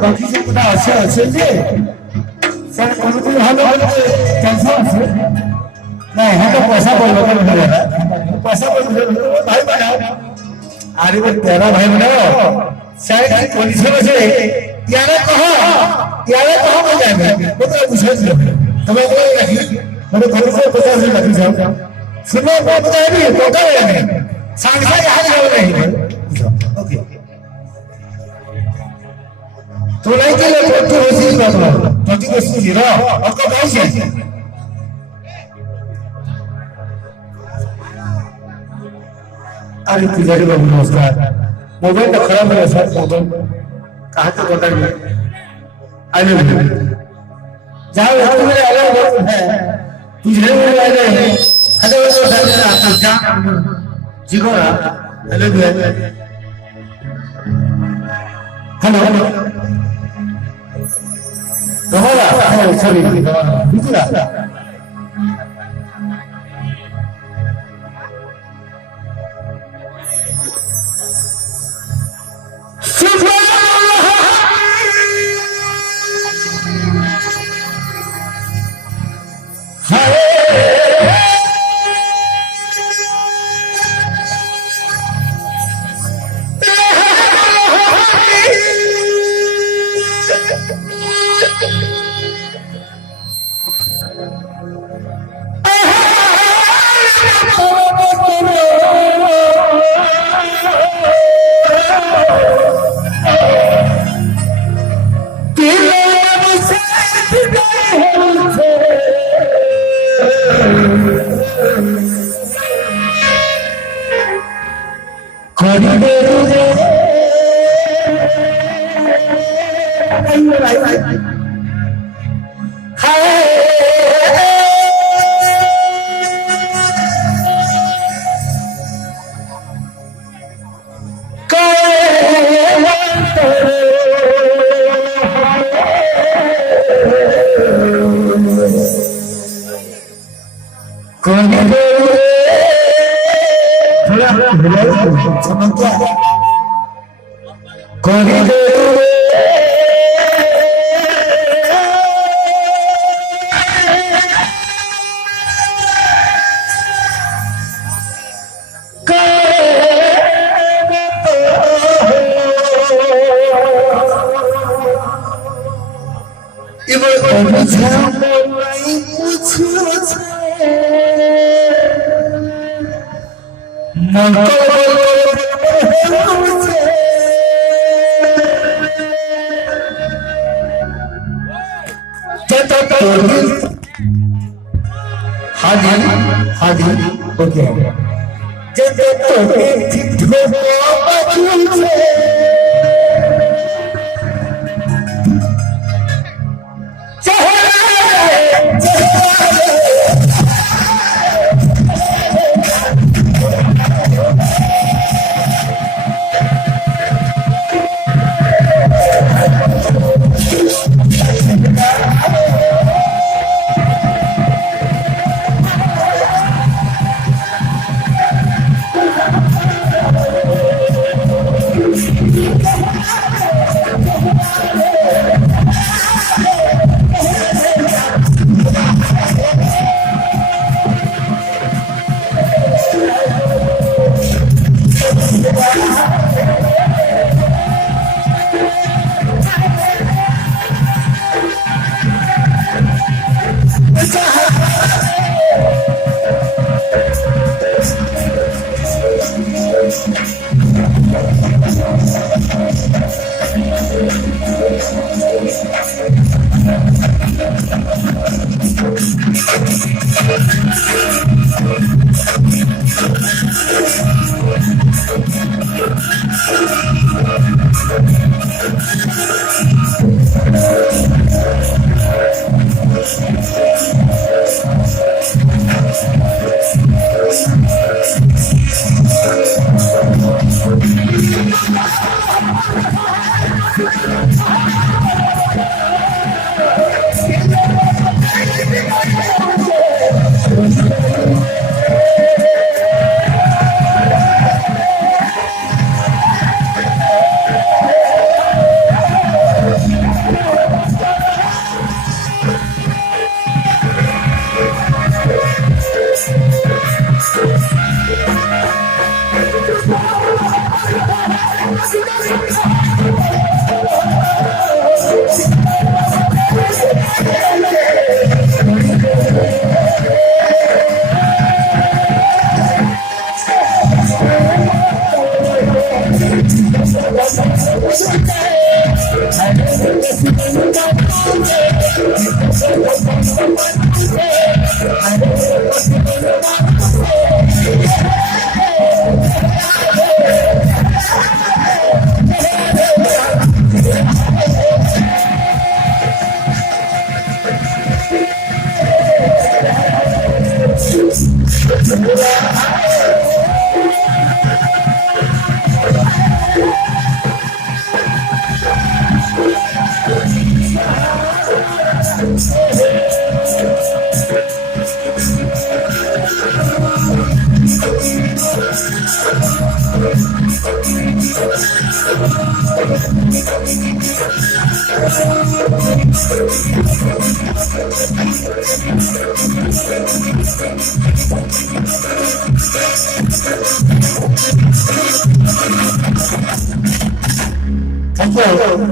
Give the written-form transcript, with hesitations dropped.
বাকি যে কোটা আছে আছে যে স্যার কোনোদিন ভালো ক্যান্সার আছে না হ্যাঁ তো পয়সা বলবো পয়সা বলবো ভাই বানাও আর এবার তেরা ভাই বানাও স্যার পুলিশ আছে ইয়ারে কহো বল যাবে কোথায় বুঝাইছ তুমি বলে রাখি মানে ঘরে से 50 রাখি যাও सुनो वो बताएगी तो करेंगे सांसा यहाँ जाओ नहीं ओके तो नहीं के लिए तो होती है तो जी को सुनी रहा आपका भाई से अरे पुजारी बाबू नमस्कार मोबाइल तो खराब है सर मोबाइल कहाँ तक बता रहे आने जहाँ मेरे अलग है पुजारी मेरे आ गए हैं हेलो जिगोरा हेलो हेलो रहोगा सॉरी बिकुला ओके जब तो ठीक हो Thank you.